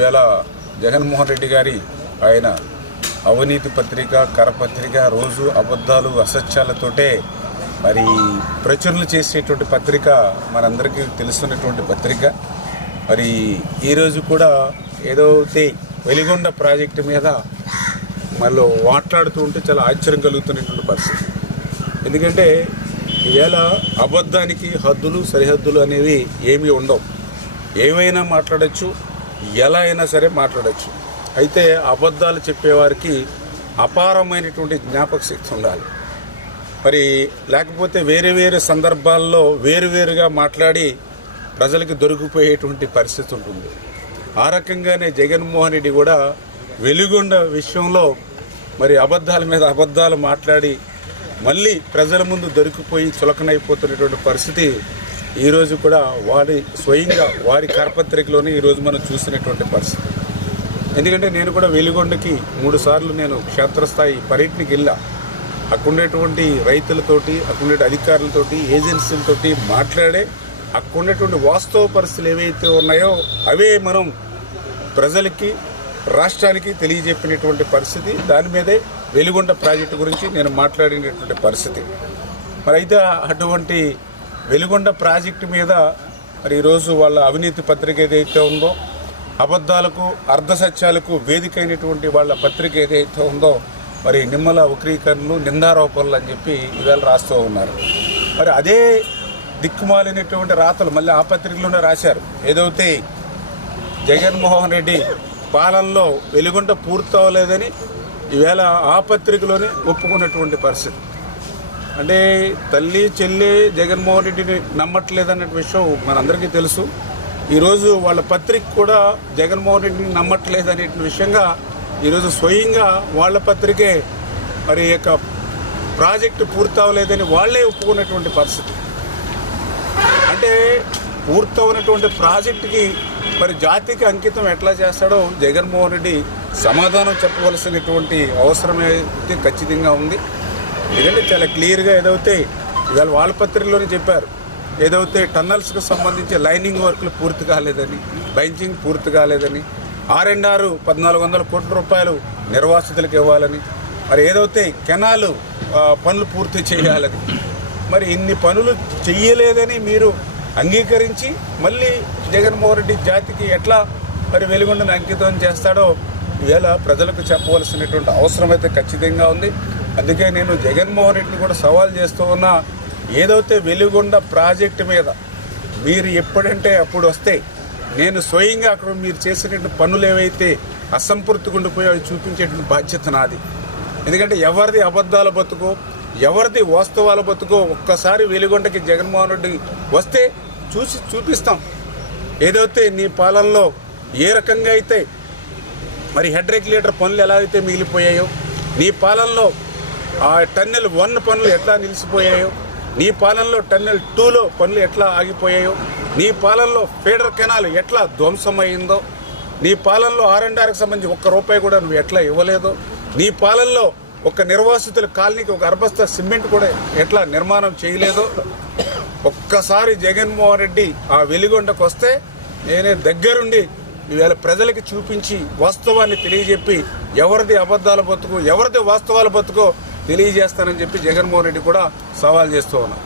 ఈవేళ జగన్మోహన్ రెడ్డి గారి ఆయన అవినీతి పత్రిక, కరపత్రిక, రోజు అబద్ధాలు అసత్యాలతోటే మరి ప్రచురణ చేసేటువంటి పత్రిక మనందరికీ తెలుస్తున్నటువంటి పత్రిక. మరి ఈరోజు కూడా ఏదైతే వెలిగొండ ప్రాజెక్టు మీద మళ్ళీ మాట్లాడుతూ ఉంటే చాలా ఆశ్చర్యం కలుగుతున్నటువంటి పరిస్థితి. ఎందుకంటే ఈవేళ అబద్ధానికి హద్దులు సరిహద్దులు అనేవి ఏమీ ఉండవు. ఏమైనా మాట్లాడచ్చు, ఎలా అయినా సరే మాట్లాడచ్చు. అయితే అబద్ధాలు చెప్పేవారికి అపారమైనటువంటి జ్ఞాపక శక్తి ఉండాలి. మరి లేకపోతే వేరే వేరే సందర్భాల్లో వేరువేరుగా మాట్లాడి ప్రజలకు దొరికిపోయేటువంటి పరిస్థితి ఉంటుంది. ఆ రకంగానే జగన్మోహన్ రెడ్డి కూడా వెలిగొండ విషయంలో మరి అబద్ధాల మీద అబద్ధాలు మాట్లాడి మళ్ళీ ప్రజల ముందు దొరికిపోయి చులకనైపోతున్నటువంటి పరిస్థితి ఈరోజు కూడా స్వయంగా వారి కరపత్రికలోనే ఈరోజు మనం చూసినటువంటి పరిస్థితి. ఎందుకంటే నేను కూడా వెలిగొండకి 3 సార్లు నేను క్షేత్రస్థాయి పర్యటనకి వెళ్ళా. అక్కడుండేటువంటి రైతులతోటి, అక్కడుండే అధికారులతోటి, ఏజెన్సీలతోటి మాట్లాడే అక్కడుండేటువంటి వాస్తవ పరిస్థితులు ఏవైతే ఉన్నాయో అవే మనం ప్రజలకి, రాష్ట్రానికి తెలియజెప్పినటువంటి పరిస్థితి. దాని మీదే వెలిగొండ ప్రాజెక్టు గురించి నేను మాట్లాడినటువంటి పరిస్థితి. మరి అయితే అటువంటి వెలిగొండ ప్రాజెక్టు మీద మరి ఈరోజు వాళ్ళ అవినీతి పత్రిక ఏదైతే ఉందో, అబద్ధాలకు అర్ధసత్యాలకు వేదికైనటువంటి వాళ్ళ పత్రిక ఏదైతే ఉందో, మరి నిమ్మల వక్రీకరణలు, నిందారోపణలు అని చెప్పి ఈవేళ రాస్తూ ఉన్నారు. మరి అదే దిక్కుమాలినటువంటి రాతలు మళ్ళీ ఆ పత్రికలోనే రాశారు. ఏదైతే జగన్మోహన్ రెడ్డి పాలనలో వెలిగొండ పూర్తవలేదని ఈవేళ ఆ పత్రికలోనే ఒప్పుకున్నటువంటి పరిస్థితి. అంటే తల్లి చెల్లి జగన్మోహన్ రెడ్డిని నమ్మట్లేదన్న విషయం మనందరికీ తెలుసు. ఈరోజు వాళ్ళ పత్రిక కూడా జగన్మోహన్ రెడ్డిని నమ్మట్లేదనే విషయంగా ఈరోజు స్వయంగా వాళ్ళ పత్రికే మరి యొక్క ప్రాజెక్టు పూర్తవలేదని వాళ్లే ఒప్పుకున్నటువంటి పరిస్థితి. అంటే పూర్తవునటువంటి ప్రాజెక్టుకి మరి జాతికి అంకితం ఎట్లా చేస్తాడో జగన్మోహన్ రెడ్డి సమాధానం చెప్పవలసినటువంటి అవసరం అయితే ఖచ్చితంగా ఉంది. ఎందుకంటే చాలా క్లియర్గా ఏదైతే ఇవాళ వాళ్ళ పత్రికలోనే చెప్పారు, ఏదైతే టన్నల్స్కి సంబంధించి లైనింగ్ వర్క్లు పూర్తి కాలేదని, బైంచింగ్ పూర్తి కాలేదని, R&R 1,400 కోట్ల రూపాయలు నిర్వాసితులకు ఇవ్వాలని, మరి ఏదైతే కెనాలు పనులు పూర్తి చేయాలని, మరి ఇన్ని పనులు చెయ్యలేదని మీరు అంగీకరించి మళ్ళీ జగన్మోహన్ రెడ్డి జాతికి ఎట్లా మరి వెలిగొండను అంకితం చేస్తాడో ఇవాళ ప్రజలకు చెప్పవలసినటువంటి అవసరం అయితే ఖచ్చితంగా ఉంది. అందుకే నేను జగన్మోహన్ రెడ్డిని కూడా సవాల్ చేస్తూ ఉన్నా, ఏదైతే వెలిగొండ ప్రాజెక్టు మీద మీరు ఎప్పుడంటే అప్పుడు వస్తే నేను స్వయంగా అక్కడ మీరు చేసినటువంటి పనులు ఏవైతే అసంపూర్తిగా ఉండిపోయో అవి చూపించేటువంటి బాధ్యత నాది. ఎందుకంటే ఎవరిది అబద్ధాల బతుకో, ఎవరిది వాస్తవాల బతుకో ఒక్కసారి వెలిగొండకి జగన్మోహన్ రెడ్డి వస్తే చూపిస్తాం. ఏదైతే నీ పాలనలో ఏ రకంగా అయితే మరి హెడ్ రెగ్యులేటర్ పనులు ఎలా అయితే మిగిలిపోయాయో, నీ పాలనలో ఆ టన్నెల్ 1 పనులు ఎట్లా నిలిచిపోయాయో, నీ పాలనలో టన్నెల్ 2లో పనులు ఎట్లా ఆగిపోయాయో, నీ పాలనలో ఫీడర్ కెనాల్ ఎట్లా ధ్వంసమైందో, నీ పాలనలో R&Rకి సంబంధించి ₹1 కూడా నువ్వు ఎట్లా ఇవ్వలేదో, నీ పాలనలో ఒక నిర్వాసితుల కాలనీకి ఒక అర్బస్తా సిమెంట్ కూడా ఎట్లా నిర్మాణం చేయలేదో, ఒక్కసారి జగన్మోహన్ రెడ్డి ఆ వెలిగొండకు వస్తే నేనే దగ్గరుండి ఇవాళ ప్రజలకి చూపించి వాస్తవాన్ని తెలియజెప్పి ఎవరిది అబద్ధాల బతుకు, ఎవరిది వాస్తవాల బతుకో తెలియజేస్తానని చెప్పి జగన్మోహన్ రెడ్డి కూడా సవాల్ చేస్తూ ఉన్నా.